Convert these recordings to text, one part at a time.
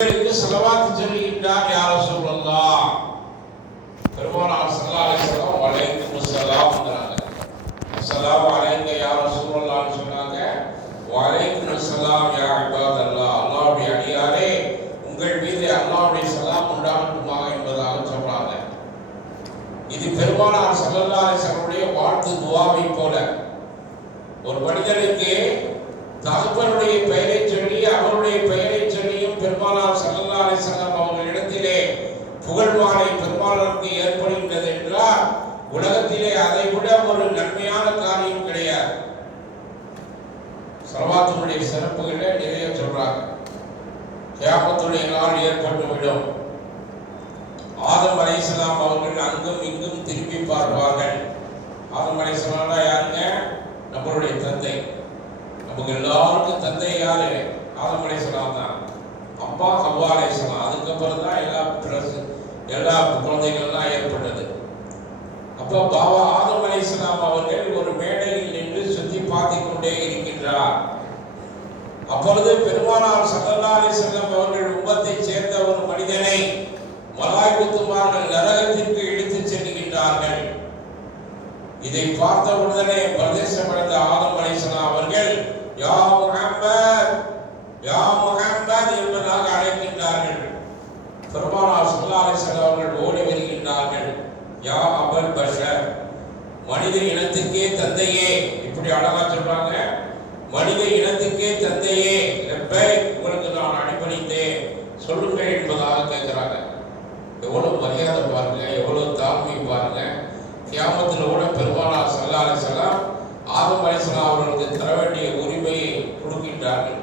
ஸலவாத் சொல்லுகின்றார் யா ரசூலல்லாஹ். பெருமானார் ஸல்லல்லாஹு அலைஹி வஸல்லம் வலைக்கும் ஸலாம்ங்கறாங்க. அஸ்ஸலாமு அலைக்க யா ரசூலல்லாஹ்னு சொன்னாங்க. வலைக்கும் ஸலாம் யா இபாதல்லாஹ். அல்லாஹ்வுடைய அடியாரே உங்கள் மீது அல்லாஹ்வுடைய ஸலாம் உண்டாகட்டுமாக என்பதாக சொல்றாங்க. இது பெருமானார் ஸல்லல்லாஹு அலைஹி வஸல்லுடைய வாழ்த்து துஆவை போல. ஒரு மனிதனுக்கு தகப்பனுடைய பெயரை சொல்லி அவருடைய பெயரை சொல்லியும் பெருமானார் ஸல்லல்லாஹு அலைஹி வஸல்லம் அவர்களிடத்திலே புகழ்மாலை பெருமானாருக்கு ஏற்படுகின்றது என்றால் உலகத்திலே அதை விட ஒரு நன்மையான காரியம் கிடையாது. ஸலவாத்துடைய சிறப்புகளை நிறைய சொல்றாங்க. கியாமத்துடைய நாள் ஏற்பட்டுவிடும். ஆதம் அலைஹிஸ்ஸலாம் அவர்கள் அங்கும் இங்கும் திரும்பி பார்ப்பார்கள். ஆதம் அலைஹிஸ்ஸலாம் யாருங்க? நம்மளுடைய தந்தை. நமக்கு எல்லாருக்கும் தந்தை யாரு? ஆதம் அலைஹிஸ்ஸலாம் தான். அப்பா ஹவ்வா அலைஹிஸ்ஸலாம். அதுக்கப்புறம் தான் எல்லா குழந்தைகள்லாம் ஏற்பட்டது. அப்போ பாபா ஆதம் அலைஹிஸ்ஸலாம் அவர்கள் ஒரு மேடையில் நின்று சுத்தி பார்த்து கொண்டே இருக்கின்றார். அப்பொழுது பெருமானார் ஸல்லல்லாஹு அலைஹி வஸல்லம் அவர்கள் உம்மத்தை சேர்ந்த ஒரு மனிதனை மலாயிகத்துமார்கள் நரகத்திற்கு இழுத்துச் செல்கின்றார்கள். இதை பார்த்த உடனே பிரதேசமடைந்த ஆதம் அலைஹிஸ்ஸலாம் அவர்கள் யா முஹம்மத் யா முஹம்மத் என்பதாக அழைக்கின்றார்கள். பெருமானார் ஸல்லல்லாஹு அலைஹி வஸல்லம் அவர்கள் ஓடி வருகின்றார்கள். யா அபல் பஷர், மனித இனத்துக்கே தந்தையே. இப்படி அழகா சொல்றாங்க. மனித இனத்துக்கே தந்தையே, உங்களுக்கு நான் அடிபணித்தேன் சொல்லுங்கள் என்பதாக கேட்கிறாங்க. எவ்வளவு மரியாதை பாருங்க, எவ்வளவு தாழ்மை பாருங்க. கியாமத்தில் கூட பெருமானார் ஸல்லல்லாஹு அலைஹி வஸல்லம் ஆதம் அலைஹிஸ்ஸலாம் அவர்களுக்கு தர வேண்டிய உரிமையை கொடுக்கின்றார்கள்.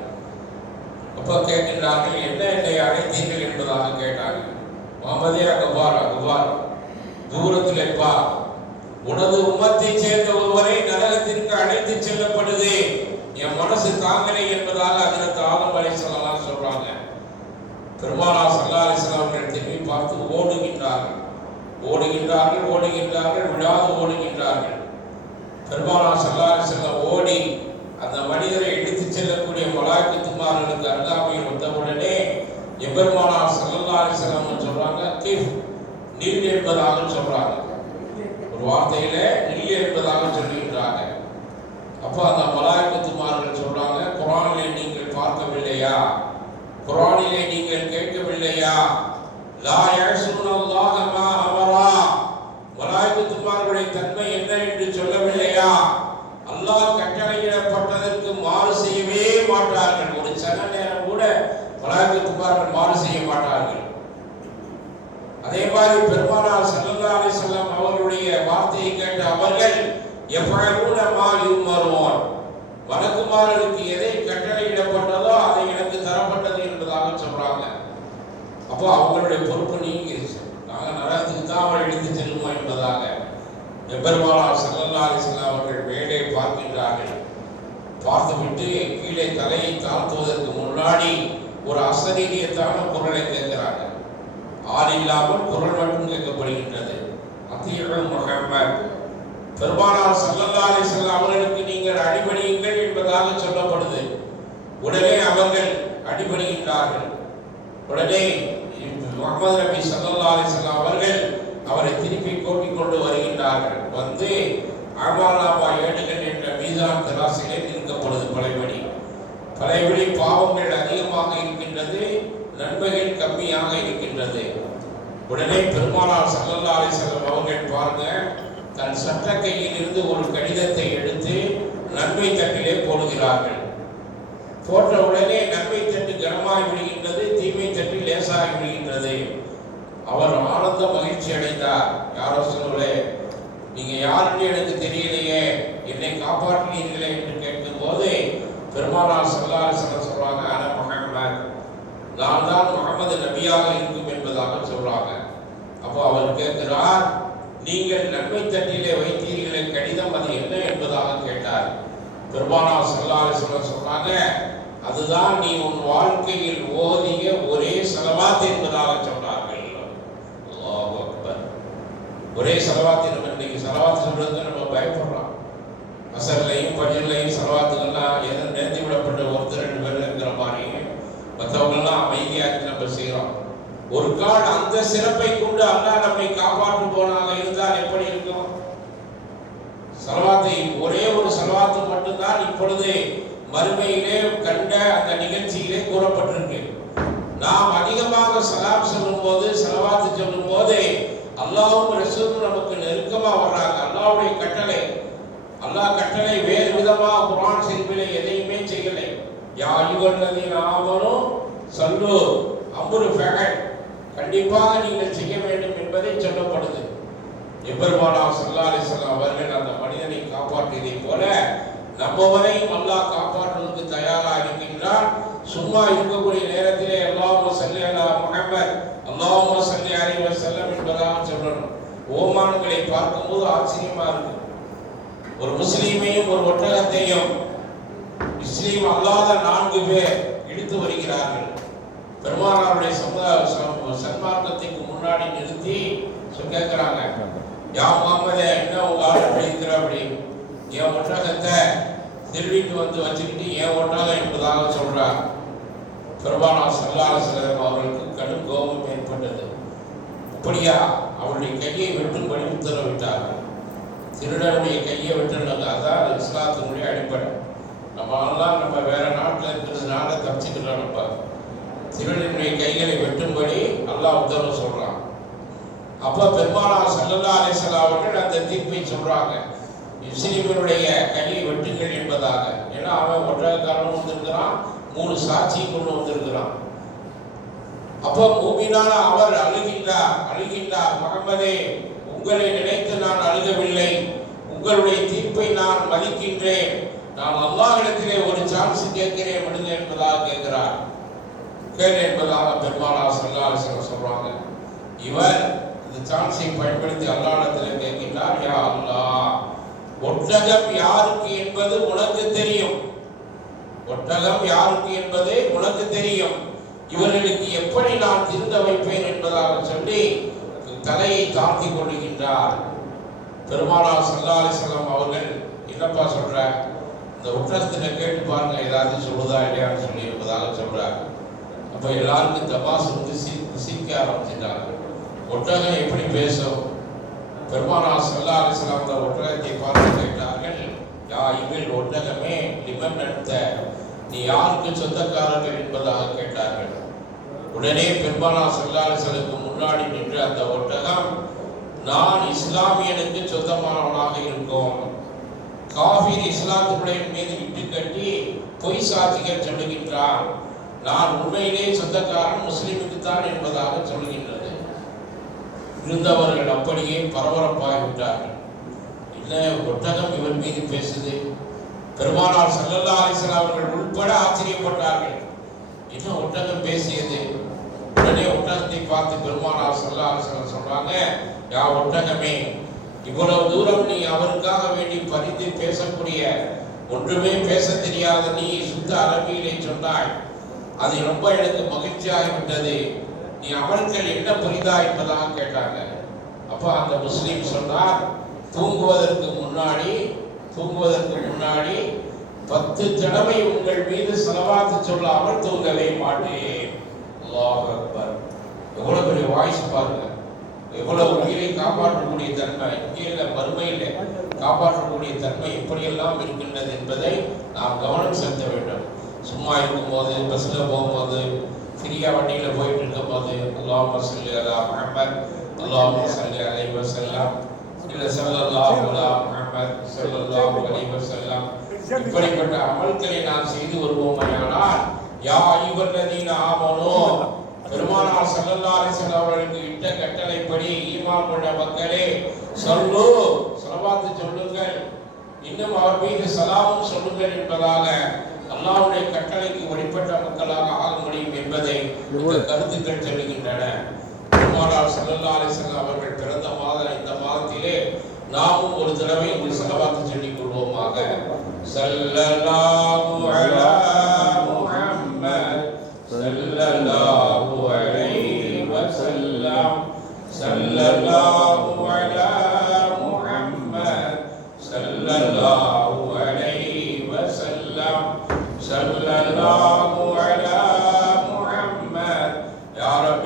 அப்போ கேட்கின்றார்கள், என்ன என்னை அழைத்தீர்கள் என்பதாக கேட்டாங்க. முகமதே அகுபார், தூரத்தில் பா, உனது உம்மத்தை சேர்ந்த ஒருவரை நரகத்திற்கு அழைத்து செல்லப்படுது, என் மனசு தாங்கலை என்பதாக ஹஜ்ரத் ஆதம் அலைஹிஸ்ஸலாம் சொல்றாங்க. பெருமானார் ஸல்லல்லாஹு அலைஹி வஸல்லம் அவர்கள் திரும்பி பார்த்து ஓடுகின்றார்கள், விடாது ஓடுகின்றார்கள். பெருமானார் ஸல்லல்லாஹு அலைஹி வஸல்லம் ஓடி அந்த மனிதரை எடுத்துச் செல்லக்கூடிய மலாயிகத்துமார்களுக்கு அருகாமையில் வந்தவுடனே எபெருமானார் ஸல்லல்லாஹு அலைஹி வஸல்லம் சொல்றாங்க, கிஃப், நில் என்பதாக சொல்றாங்க. ஒரு வார்த்தையில நில் என்பதாக சொல்லுகின்றாங்க. அப்போ அந்த மலாயிகத்துமார்கள் சொல்றாங்க, குர்ஆனிலே நீங்கள் பார்க்கவில்லையா? குர்ஆனிலே நீங்கள் கேட்கவில்லையா? லா யஸூனல்லாஹ மா அமரா, மலாயிகத்துமார்களுடைய தன்மை என்ன என்று சொல்லவில்லையா? அல்லாஹ் கட்டளையிடப்பட்டதற்கு மாறு செய்யவே மாட்டார்கள். ஒரு சன நேரம் கூட மலாயிகத்துமார்கள் மாறு செய்ய மாட்டார்கள். அதே மாதிரி பெருமானார் ஸல்லல்லாஹு அலைஹி வஸல்லம் அவர்களுடைய வார்த்தையை கேட்ட அவர்கள் யஃபஅலூன மா யுமரூன், மலக்குமார்களுக்கு எதை கட்டளையிடப்பட்டதோ அதை எனக்கு தரப்பட்டது என்பதாக சொல்றாங்க. அப்போ அவங்களுடைய பொறுப்பு நீங்கிருச்சு. நாங்கள் நரகத்துக்கு தான் அவரை எடுத்து செல்லுமா என்பதாக பெருமானார் ஸல்லல்லாஹு அலைஹி வஸல்லம் அவர்கள் மேலே பார்க்கின்றார்கள். பார்த்துவிட்டு கீழே தலையை தாழ்த்துவதற்கு முன்னாடி ஒரு அசரீரியத்தான குரலை கேட்கிறாங்க. ஆள் இல்லாமல் குரல் மட்டும் கேட்கப்படுகின்றது. அத்தீஉ முஹம்மத், பெருமானார் ஸல்லல்லாஹு அலைஹி வஸல்லம் அவர்களுக்கு நீங்கள் அடிபணியுங்கள் என்பதாக சொல்லப்படுது. உடனே அவர்கள் அடிபணிகின்றார்கள். உடனே முஹம்மது நபி ஸல்லல்லாஹு அலைஹி வஸல்லம் அவர்கள் அவரை திருப்பி கூட்டிக் கொண்டு வருகின்றார்கள். வந்து அமாலாபா ஏடுகள் என்ற மீசான் தராசிலே நிற்கப்படுது. பழையபடி பாவங்கள் அதிகமாக இருக்கின்றது, நன்மைகள் கம்மியாக இருக்கின்றது. உடனே பெருமானார் ஸல்லல்லாஹு அலைஹி வஸல்லம் அவர்கள் பாருங்க, தன் சட்ட கையில் இருந்து ஒரு கடிதத்தை எடுத்து நன்மை தட்டிலே போடுகிறார்கள். போட்ட உடனே நன்மை தட்டு கனமாகி விடுகின்றது, தீமை தட்டு லேசாகி விடுகின்றது. அவர் ஆனந்த மகிழ்ச்சி அடைந்தார். யாரோ சொல்லலே, நீங்க யாருன்னு எனக்கு தெரியலையே, என்னை காப்பாற்றினீர்களே என்று கேட்கும் போது பெருமானார் ஸல்லல்லாஹு அலைஹி வஸல்லம் சொல்றாங்க, அன முஹம்மத், நான் தான் முஹம்மது நபியாக இருக்கும் என்பதாக சொல்றாங்க. அப்போ அவர் கேட்கிறார், நீங்கள் நன்மை தட்டிலே வைத்தீர்களே கடிதம், அது என்ன என்பதாக கேட்டார். பெருமானார் ஸல்லல்லாஹு அலைஹி வஸல்லம் சொல்றாங்க, அதுதான் நீ உன் வாழ்க்கையில் ஓதிய ஒரே ஸலவாத் என்பதாக சொன்னார்கள். அல்லாஹு அக்பர். ஒரே ஸலவாத். நம்ம இன்னைக்கு ஸலவாத் சொல்றதுக்கு நம்ம பயப்படுறோம். அசர்லையும் பஜ்ர்லையும் ஸலவாத்துக்கெல்லாம் நேர்த்தி விடப்பட்ட ஒருத்தர் 2 பேர் இருக்கிற மாதிரி மற்ற மற்றவங்கெல்லாம் அமைதியா இருக்கு நம்ம செய்யறோம். ஒரு கால் அந்த சிறப்பை கொண்டு அல்லாஹ் நம்மை காப்பாற்று போனாங்க இருந்தால் எப்படி இருக்கும்? சலவாத்தை ஒரே ஒரு சலவாத்து மட்டும்தான் இப்பொழுது மறுமையிலே கண்ட அந்த நிகழ்ச்சியிலே கூறப்பட்டிருக்கு. நாம் அதிகமாக சலாம் சொல்லும் போது, சலவாத்து சொல்லும் போது அல்லாஹ்வும் ரசூலும் நமக்கு நெருக்கமா வர்றாங்க. அல்லாஹ்வுடைய கட்டளை, அல்லாஹ் கட்டளை வேறு விதமாக குர்ஆன் ஷரீஃபிலே எதையுமே செய்யலை. யா அய்யுஹல்லதீன ஆமனூ ஸல்லு அம்ரு ஃபஅல், கண்டிப்பாக நீங்கள் செய்ய வேண்டும் என்பதை சொல்லப்படுது. எபெருமானார் ஸல்லல்லாஹு அலைஹி வஸல்லம் அவர்கள் அந்த மனிதனை காப்பாற்றியதை போல நம்மவரையும் அல்லாஹ் காப்பாற்றுவதற்கு தயாராக இருக்கின்றார். சும்மா இருக்கக்கூடிய நேரத்திலே அல்லாஹும்ம ஸல்லி அலா முஹம்மத், அல்லாஹும்ம ஸல்லி அலைஹி வஸல்லம் என்பதாக சொல்லணும். ஓமான்களை பார்க்கும்போது ஆச்சரியமா இருக்கு. ஒரு முஸ்லீமையும் ஒரு ஒட்டகத்தையும் முஸ்லீம் அல்லாத 4 பேர் இழுத்து வருகிறார்கள். பெருமானாருடைய சன்மார்க்கத்துக்கு முன்னாடி நிறுத்தி கேட்கிறாங்க, யா முஹம்மதே, என்ன உங்க ஆள் அப்படி இருக்கிற, அப்படி என் ஒட்டகத்தை திருவிட்டு வந்து வச்சுக்கிட்டு என் ஒட்டகம் என்பதாக சொல்றார். பெருமானார் ஸல்லல்லாஹு அலைஹி வஸல்லம் அவர்களுக்கு கடும் கோபம் ஏற்பட்டது. அப்படியா, அவருடைய கையை வெட்டும்படி உத்தரவிட்டார்கள். திருடனுடைய கையை வெட்டணும், அதான் இஸ்லாத்தினுடைய அடிப்படை. நம்ம வேற நாட்டில் இருக்கிறதுனால தப்பிச்சுக்கலாம். நம்ம திருடனுடைய கைகளை வெட்டும்படி அல்லாஹ் உத்தரவு சொல்றான். அப்ப பெருமானார் ஸல்லல்லாஹு அலைஹி வஸல்லம் அவர்கள் அந்த தீர்ப்பை சொல்றாங்க, முஸ்லிம்களுடைய கையை வெட்டுங்கள் என்பதாக. ஏன்னா அவன் ஒட்டகக்காரனும் வந்திருக்கிறான், 3 சாட்சியும் கொண்டு வந்திருக்கிறான். அப்ப மூமினான அவர் அழுகின்றார், முஹம்மதே, உங்களை நினைத்து நான் அழுகவில்லை, உங்களுடைய தீர்ப்பை நான் மதிக்கின்றேன், நான் அல்லாஹ்விடத்திலே ஒரு சான்ஸ் கேட்கிறேன் விடுங்க என்பதாக கேட்கிறார். கேள் என்பதாக பெருமானார் ஸல்லல்லாஹு அலைஹி வஸல்லம் சொல்றாங்க. இவர் இந்த சான்ஸை பயன்படுத்தி அல்லாஹ்விடத்தில் கேட்கின்றார், யா அல்லாஹ், ஒட்டகம் யாருக்கு என்பது உனக்கு தெரியும், ஒட்டகம் யாருக்கு என்பது உனக்கு தெரியும், இவர்களுக்கு எப்படி நான் திருந்த வைப்பேன் என்பதாக சொல்லி தலையை தாழ்த்தி கொள்கின்றார். பெருமானார் ஸல்லல்லாஹு அலைஹி வஸல்லம் அவர்கள் என்னப்பா சொல்ற, இந்த ஒட்டகத்தில கேட்டு பாருங்க ஏதாவது சொல்லுதா இல்லையான்னு சொல்லி இருப்பதாக சொல்றார். அப்ப எல்லாருக்கும் தபாஸ் வந்து சிரிக்க ஆரம்பிச்சிட்டாங்க. ஒட்டகம் எப்படி பேசும்? பெருமானார் ஸல்லல்லாஹு அலைஹி வஸல்லம் அந்த ஒட்டகத்தை பார்த்து கேட்டார்கள், யா இவள் ஒட்டகமே, லிமன் நட்ட, நீ யாருக்கு சொந்தக்காரர்கள் என்பதாக கேட்டார்கள். உடனே பெருமானார் ஸல்லல்லாஹு அலைஹி வஸல்லம் முன்னாடி நின்று அந்த ஒட்டகம், நான் இஸ்லாமியனுக்கு சொந்தமானவனாக இருக்கும், காஃபிர் இஸ்லாத்துடைய மீது விட்டு கட்டி பொய் சாட்சிகள் சொல்லுகின்றான், நான் உண்மையிலே சொந்தக்காரன் முஸ்லிமுக்கு தான் என்பதாக சொல்கின்றது. இருந்தவர்கள் அப்படியே பரபரப்பாகிவிட்டார்கள். இல்ல, ஒட்டகம் இவர் மீது பேசுது. பெருமானார் ஸல்லல்லாஹு அலைஹி வஸல்லம் அவர்கள் உட்பட ஆச்சரியப்பட்டார்கள், என்ன ஒட்டகம் பேசியது? உடனே ஒட்டகத்தை பார்த்து பெருமானார் ஸல்லல்லாஹு அலைஹி வஸல்லம் சொல்றாங்க, யா ஒட்டகமே, இவ்வளவு தூரம் நீ அவருக்காக வேண்டி பரிந்து பேசக்கூடிய, ஒன்றுமே பேச தெரியாத நீ சுத்த அரபியிலே சொன்னாய், அது ரொம்ப எனக்கு மகிழ்ச்சியாகிவிட்டது, நீ அமல்கள் என்ன புரிதா என்பதாக கேட்டாங்க. அப்ப அந்த முஸ்லீம் சொன்னார், தூங்குவதற்கு முன்னாடி 10 தடவை உங்கள் மீது ஸலவாத் சொல்லாமல் தூங்கவே மாட்டேன். அல்லாஹ் அக்பர். எவ்வளவு பெரிய வாய்ஸ் பாருங்க, எவ்வளவு உயிரை காப்பாற்றக்கூடிய தன்மை, இங்கே மறுமையில் காப்பாற்றக்கூடிய தன்மை எப்படியெல்லாம் இருக்கின்றது என்பதை நாம் கவனம் செலுத்த வேண்டும். சும்மா இருக்கும்போது, பஸ்ஸில் போகும்போது, ஃப்ரீயா வண்டியில் போயிட்டு இருக்கும்போது அல்லாஹும்ம ஸல்லி அலா முஹம்மத், அல்லாஹும்ம ஸல்லி அலைஹி வஸல்லம், இல்லை ஸல்லல்லாஹு அலா முஹம்மத் ஸல்லல்லாஹு அலைஹி வஸல்லம், இப்படிப்பட்ட அமல்களை நாம் செய்து வருவோமானால், யா அய்யுஹல்லதீன ஆமனூ, பெருமானார் ஸல்லல்லாஹு அலைஹி வஸல்லம் அவர்களுக்கு இட்ட கட்டளைப்படி ஈமான் கொண்ட மக்களே, ஸல்லு, ஸலவாத் சொல்லுங்கள், இன்னும் அவர் மீது சலாமும் சொல்லுங்கள் என்பதாக அல்லாஹ்வுடைய கட்டளைக்கு வழிபட்ட மக்களாக ஆக முடியும் என்பதை இந்த கருத்துக்கள் சொல்லுகின்றன. பெருமானார் ஸல்லல்லாஹு அலைஹி வஸல்லம் அவர்கள் பிறந்த இந்த மாதத்திலே நாமும் ஒரு தடவை இந்த ஸலவாத் சொல்லிக் கொள்வோமாக. ஸல்லல்லாஹு அலா முஹம்மத் ஸல்லல்லாஹு அலைஹி வஸல்லம், ஸல்லல்லாஹு அலா முஹம்மத் ஸல்லல்லாஹு அலைஹி வஸல்லம், ஸல்லல்லாஹு அலா முஹம்மத்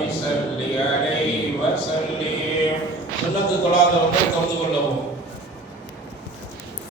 صل عليه وسلم. சுன்னத்து தொழாதவங்க